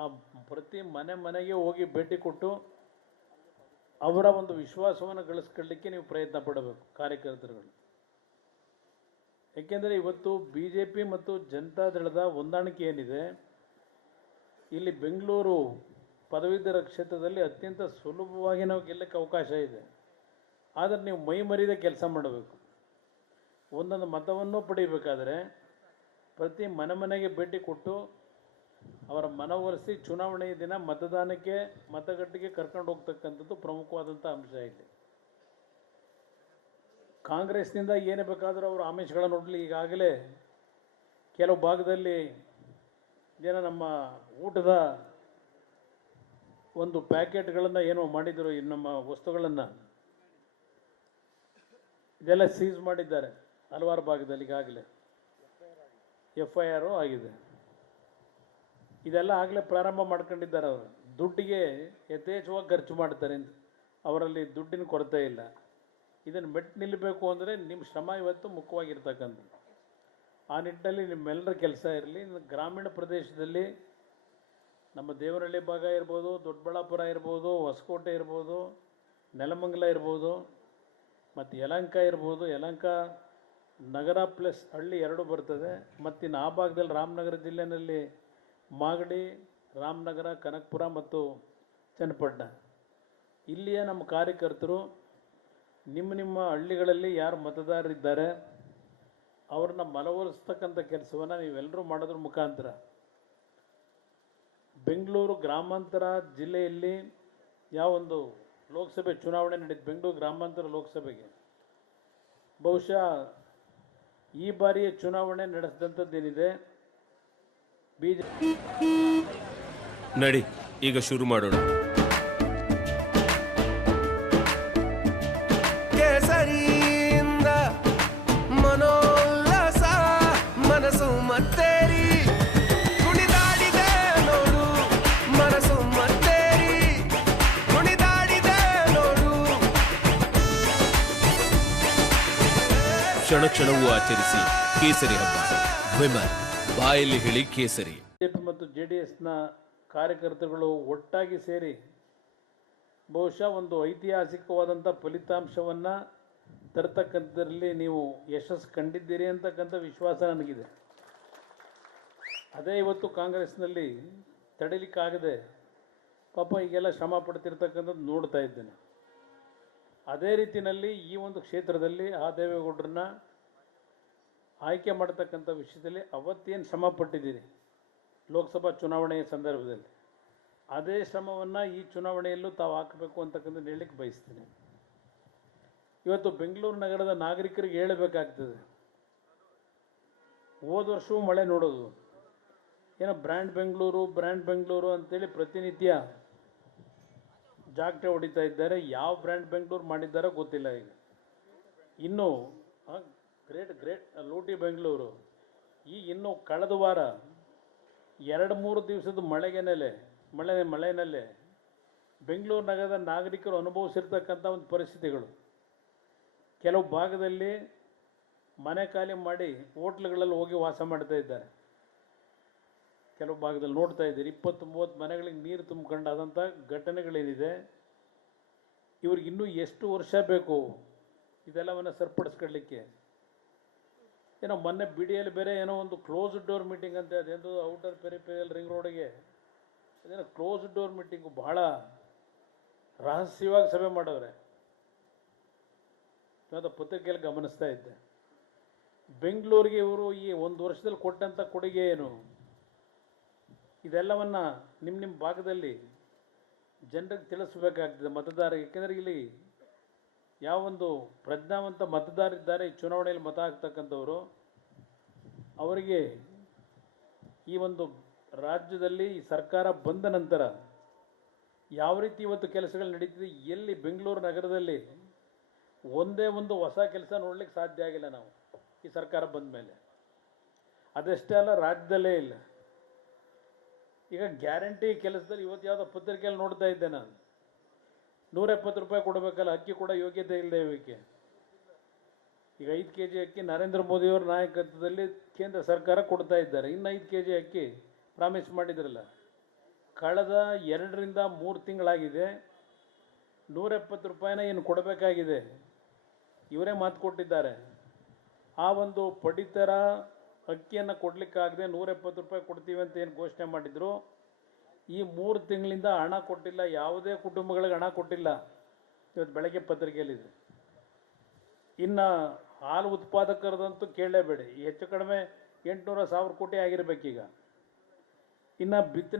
ಆ ಪ್ರತಿ ಮನೆಗೆ ಹೋಗಿ ಭೇಟಿ ಕೊಟ್ಟು ಅವರ ಒಂದು ವಿಶ್ವಾಸವನ್ನು ಗಳಿಸ್ಕೊಳ್ಳಿಕ್ಕೆ ನೀವು ಪ್ರಯತ್ನ ಪಡಬೇಕು ಕಾರ್ಯಕರ್ತರುಗಳು. ಏಕೆಂದರೆ ಇವತ್ತು BJP ಮತ್ತು ಜನತಾದಳದ ಹೊಂದಾಣಿಕೆ ಏನಿದೆ, ಇಲ್ಲಿ ಬೆಂಗಳೂರು ಪದವೀಧರ ಕ್ಷೇತ್ರದಲ್ಲಿ ಅತ್ಯಂತ ಸುಲಭವಾಗಿ ನಾವು ಗೆಲ್ಲಕ್ಕೆ ಅವಕಾಶ ಇದೆ. ಆದರೆ ನೀವು ಮೈ ಮರಿದ ಕೆಲಸ ಮಾಡಬೇಕು. ಒಂದೊಂದು ಮತವನ್ನು ಪಡೆಯಬೇಕಾದ್ರೆ ಪ್ರತಿ ಮನೆಗೆ ಭೇಟಿ ಕೊಟ್ಟು ಅವರ ಮನವೊಲಿಸಿ ಚುನಾವಣೆಯ ದಿನ ಮತದಾನಕ್ಕೆ ಮತಗಟ್ಟೆಗೆ ಕರ್ಕೊಂಡು ಹೋಗ್ತಕ್ಕಂಥದ್ದು ಪ್ರಮುಖವಾದಂಥ ಅಂಶ ಇದೆ. ಕಾಂಗ್ರೆಸ್ನಿಂದ ಏನೇ ಬೇಕಾದರೂ ಅವರು ಆಮಿಷಗಳನ್ನು ನೋಡಲಿ. ಈಗಾಗಲೇ ಕೆಲವು ಭಾಗದಲ್ಲಿ ನಮ್ಮ ಊಟದ ಒಂದು ಪ್ಯಾಕೆಟ್ಗಳನ್ನು ಏನೋ ಮಾಡಿದರು, ನಮ್ಮ ವಸ್ತುಗಳನ್ನು ಇದೆಲ್ಲ ಸೀಸ್ ಮಾಡಿದ್ದಾರೆ ಹಲವಾರು ಭಾಗದಲ್ಲಿ. ಈಗಾಗಲೇ FIR ಆಗಿದೆ. ಇದೆಲ್ಲ ಆಗಲೇ ಪ್ರಾರಂಭ ಮಾಡ್ಕೊಂಡಿದ್ದಾರೆ. ಅವರು ದುಡ್ಡಿಗೆ ಯಥೇಚ್ಛವಾಗಿ ಖರ್ಚು ಮಾಡ್ತಾರೆ. ಅವರಲ್ಲಿ ದುಡ್ಡಿನ ಕೊರತೆ ಇಲ್ಲ. ಇದನ್ನು ಮೆಟ್ಟು ನಿಲ್ಲಬೇಕು ಅಂದರೆ ನಿಮ್ಮ ಶ್ರಮ ಇವತ್ತು ಮುಖ್ಯವಾಗಿರ್ತಕ್ಕಂಥದ್ದು. ಆ ನಿಟ್ಟಿನಲ್ಲಿ ನಿಮ್ಮೆಲ್ಲರ ಕೆಲಸ ಇರಲಿ. ಗ್ರಾಮೀಣ ಪ್ರದೇಶದಲ್ಲಿ ನಮ್ಮ ದೇವನಹಳ್ಳಿ ಭಾಗ ಇರ್ಬೋದು, ದೊಡ್ಡಬಳ್ಳಾಪುರ ಇರ್ಬೋದು, ಹೊಸಕೋಟೆ ಇರ್ಬೋದು, ನೆಲಮಂಗಲ ಇರ್ಬೋದು, ಮತ್ತು ಯಲಹಂಕ ಇರ್ಬೋದು. ಯಲಹಂಕ ನಗರ ಪ್ಲಸ್ ಹಳ್ಳಿ ಎರಡು ಬರ್ತದೆ. ಮತ್ತು ಇನ್ನು ಆ ಭಾಗದಲ್ಲಿ ರಾಮನಗರ ಜಿಲ್ಲೆಯಲ್ಲಿ ಮಾಗಡಿ, ರಾಮನಗರ, ಕನಕಪುರ ಮತ್ತು ಚನ್ನಪಟ್ಟಣ. ಇಲ್ಲಿಯ ನಮ್ಮ ಕಾರ್ಯಕರ್ತರು ನಿಮ್ಮ ಹಳ್ಳಿಗಳಲ್ಲಿ ಯಾರು ಮತದಾರರಿದ್ದಾರೆ ಅವ್ರನ್ನ ಮನವೊಲಿಸ್ತಕ್ಕಂಥ ಕೆಲಸವನ್ನು ನೀವೆಲ್ಲರೂ ಮಾಡೋದ್ರ ಮುಖಾಂತರ ಬೆಂಗಳೂರು ಗ್ರಾಮಾಂತರ ಜಿಲ್ಲೆಯಲ್ಲಿ ಯಾವೊಂದು ಲೋಕಸಭೆ ಚುನಾವಣೆ ನಡೆಯುತ್ತೆ, ಬೆಂಗಳೂರು ಗ್ರಾಮಾಂತರ ಲೋಕಸಭೆಗೆ ಬಹುಶಃ ಈ ಬಾರಿಯ ಚುನಾವಣೆ ನಡೆಸಿದಂಥದ್ದೇನಿದೆ ನಡಿ ಈಗ ಶುರು ಮಾಡೋಣ. ಕೇಸರಿಯಿಂದ ಮನೋಲ್ಲಾಸ ಮನಸ್ಸು ಮತ್ತೇರಿ ಕುಣಿದಾಡಿದೆ ನೋಡು, ಮನಸ್ಸು ಮತ್ತೇರಿ ಕುಣಿದಾಡಿದೆ ನೋಡು. ಕ್ಷಣ ಕ್ಷಣವೂ ಆಚರಿಸಿ ಕೇಸರಿ ಹಬ್ಬ. ವಿಮಲ್ ಬಾಯಲ್ಲಿ ಹೇಳಿ ಕೇಸರಿ. BJP ಮತ್ತು JDSನ ಕಾರ್ಯಕರ್ತರುಗಳು ಒಟ್ಟಾಗಿ ಸೇರಿ ಬಹುಶಃ ಒಂದು ಐತಿಹಾಸಿಕವಾದಂಥ ಫಲಿತಾಂಶವನ್ನು ತರ್ತಕ್ಕಂಥದ್ರಲ್ಲಿ ನೀವು ಯಶಸ್ಸು ಕಂಡಿದ್ದೀರಿ ಅಂತಕ್ಕಂಥ ವಿಶ್ವಾಸ ನನಗಿದೆ. ಅದೇ ಇವತ್ತು ಕಾಂಗ್ರೆಸ್ನಲ್ಲಿ ತಡಿಲಿಕ್ಕಾಗದೆ ಪಾಪ ಈಗೆಲ್ಲ ಶ್ರಮ ಪಡ್ತಿರ್ತಕ್ಕಂಥದ್ದು ನೋಡ್ತಾ ಇದ್ದೇನೆ. ಅದೇ ರೀತಿಯಲ್ಲಿ ಈ ಒಂದು ಕ್ಷೇತ್ರದಲ್ಲಿ ಆ ದೇವೇಗೌಡರನ್ನ ಆಯ್ಕೆ ಮಾಡತಕ್ಕಂಥ ವಿಷಯದಲ್ಲಿ ಅವತ್ತೇನು ಶ್ರಮ ಪಟ್ಟಿದ್ದೀರಿ ಲೋಕಸಭಾ ಚುನಾವಣೆಯ ಸಂದರ್ಭದಲ್ಲಿ, ಅದೇ ಶ್ರಮವನ್ನು ಈ ಚುನಾವಣೆಯಲ್ಲೂ ತಾವು ಹಾಕಬೇಕು ಅಂತಕ್ಕಂಥ ಹೇಳಲಿಕ್ಕೆ ಬಯಸ್ತೀನಿ. ಇವತ್ತು ಬೆಂಗಳೂರು ನಗರದ ನಾಗರಿಕರಿಗೆ ಹೇಳಬೇಕಾಗ್ತದೆ. ಹೋದ ವರ್ಷವೂ ಮಳೆ ನೋಡೋದು ಏನೋ ಬ್ರ್ಯಾಂಡ್ ಬೆಂಗಳೂರು ಅಂತೇಳಿ ಪ್ರತಿನಿತ್ಯ ಜಾಗಟೆ ಹೊಡಿತಾ ಇದ್ದಾರೆ. ಯಾವ ಬ್ರ್ಯಾಂಡ್ ಬೆಂಗಳೂರು ಮಾಡಿದ್ದಾರೋ ಗೊತ್ತಿಲ್ಲ. ಈಗ ಇನ್ನೂ ಗ್ರೇಟ್ ಲೂಟಿ ಬೆಂಗಳೂರು ಈಗ ಇನ್ನೂ ಕಳೆದ ವಾರ 2-3 ದಿವಸದ ಮಳೆನಲ್ಲೇ ಬೆಂಗಳೂರು ನಗರದ ನಾಗರಿಕರು ಅನುಭವಿಸಿರ್ತಕ್ಕಂಥ ಒಂದು ಪರಿಸ್ಥಿತಿಗಳು. ಕೆಲವು ಭಾಗದಲ್ಲಿ ಮನೆ ಖಾಲಿ ಮಾಡಿ ಹೋಟ್ಲುಗಳಲ್ಲಿ ಹೋಗಿ ವಾಸ ಮಾಡ್ತಾ ಇದ್ದಾರೆ. ಕೆಲವು ಭಾಗದಲ್ಲಿ ನೋಡ್ತಾ ಇದ್ದೀರಿ 20-30 ಮನೆಗಳಿಗೆ ನೀರು ತುಂಬಿಕೊಂಡಾದಂಥ ಘಟನೆಗಳೇನಿದೆ. ಇವ್ರಿಗೆ ಇನ್ನೂ ಎಷ್ಟು ವರ್ಷ ಬೇಕು ಇದೆಲ್ಲವನ್ನು ಸರಿಪಡಿಸ್ಕೊಳ್ಳಿಕ್ಕೆ? ಏನೋ ಮೊನ್ನೆ BDಯಲ್ಲಿ ಬೇರೆ ಏನೋ ಒಂದು ಕ್ಲೋಸ್ಡ್ ಡೋರ್ ಮೀಟಿಂಗ್ ಅಂತ, ಅದೆಂದು ಔಟರ್ ಪೆರಿಫೆರಿಯಲ್ ರಿಂಗ್ ರೋಡಿಗೆ ಅದೇನೋ ಕ್ಲೋಸ್ಡ್ ಡೋರ್ ಮೀಟಿಂಗು ಬಹಳ ರಹಸ್ಯವಾಗಿ ಸಭೆ ಮಾಡವ್ರೆ. ನಾನು ಪತ್ರಿಕೆಯಲ್ಲಿ ಗಮನಿಸ್ತಾ ಇದ್ದೆ. ಬೆಂಗಳೂರಿಗೆ ಇವರು ಈ ಒಂದು ವರ್ಷದಲ್ಲಿ ಕೊಟ್ಟಂಥ ಕೊಡುಗೆ ಏನು, ಇದೆಲ್ಲವನ್ನು ನಿಮ್ಮ ಭಾಗದಲ್ಲಿ ಜನರಿಗೆ ತಿಳಿಸ್ಬೇಕಾಗ್ತದೆ ಮತದಾರರಿಗೆ. ಏಕೆಂದರೆ ಇಲ್ಲಿ ಯಾವೊಂದು ಪ್ರಜ್ಞಾವಂತ ಮತದಾರರಿದ್ದಾರೆ ಈ ಚುನಾವಣೆಯಲ್ಲಿ ಮತ ಹಾಕ್ತಕ್ಕಂಥವರು, ಅವರಿಗೆ ಈ ಒಂದು ರಾಜ್ಯದಲ್ಲಿ ಈ ಸರ್ಕಾರ ಬಂದ ನಂತರ ಯಾವ ರೀತಿ ಇವತ್ತು ಕೆಲಸಗಳು ನಡೀತಿದೆ, ಎಲ್ಲಿ ಬೆಂಗಳೂರು ನಗರದಲ್ಲಿ ಒಂದೇ ಒಂದು ಹೊಸ ಕೆಲಸ ನೋಡ್ಲಿಕ್ಕೆ ಸಾಧ್ಯ ಆಗಿಲ್ಲ ನಾವು ಈ ಸರ್ಕಾರ ಬಂದ ಮೇಲೆ. ಅದಷ್ಟೇ ಅಲ್ಲ, ರಾಜ್ಯದಲ್ಲೇ ಇಲ್ಲ. ಈಗ ಗ್ಯಾರಂಟಿ ಕೆಲಸದಲ್ಲಿ ಇವತ್ತು ಯಾವುದೋ ಪತ್ರಿಕೆಯಲ್ಲಿ ನೋಡ್ತಾ ಇದ್ದೆ ನಾನು, 170 ರೂಪಾಯಿ ಕೊಡಬೇಕಲ್ಲ, ಅಕ್ಕಿ ಕೂಡ ಯೋಗ್ಯತೆ ಇಲ್ಲದೆ ಇವಕ್ಕೆ. ಈಗ 5 kg ಅಕ್ಕಿ ನರೇಂದ್ರ ಮೋದಿಯವರ ನಾಯಕತ್ವದಲ್ಲಿ ಕೇಂದ್ರ ಸರ್ಕಾರ ಕೊಡ್ತಾ ಇದ್ದಾರೆ. ಇನ್ನು 5 kg ಅಕ್ಕಿ ಪ್ರಾಮಿಸ್ ಮಾಡಿದ್ರಲ್ಲ. ಕಳೆದ 2-3 ತಿಂಗಳಾಗಿದೆ 170 ರೂಪಾಯಿನ ಏನು ಕೊಡಬೇಕಾಗಿದೆ ಇವರೇ ಮಾತು ಕೊಟ್ಟಿದ್ದಾರೆ. ಆ ಒಂದು ಪಡಿತರ ಅಕ್ಕಿಯನ್ನು ಕೊಡಲಿಕ್ಕಾಗದೆ 170 ರೂಪಾಯಿ ಕೊಡ್ತೀವಿ ಅಂತ ಏನು ಘೋಷಣೆ ಮಾಡಿದ್ರು, ಈ 3 ತಿಂಗಳಿಂದ ಹಣ ಕೊಟ್ಟಿಲ್ಲ. ಯಾವುದೇ ಕುಟುಂಬಗಳಿಗೆ ಹಣ ಕೊಟ್ಟಿಲ್ಲ. ಇವತ್ತು ಬೆಳಗ್ಗೆ ಪತ್ರಿಕೆಯಲ್ಲಿದೆ. ಇನ್ನು ಹಾಲು ಉತ್ಪಾದಕರದಂತೂ ಕೇಳಲೇಬೇಡಿ, ಹೆಚ್ಚು ಕಡಿಮೆ 800-1000 ಕೋಟಿ ಆಗಿರಬೇಕೀಗ. ಇನ್ನು ಬಿತ್ತನೆ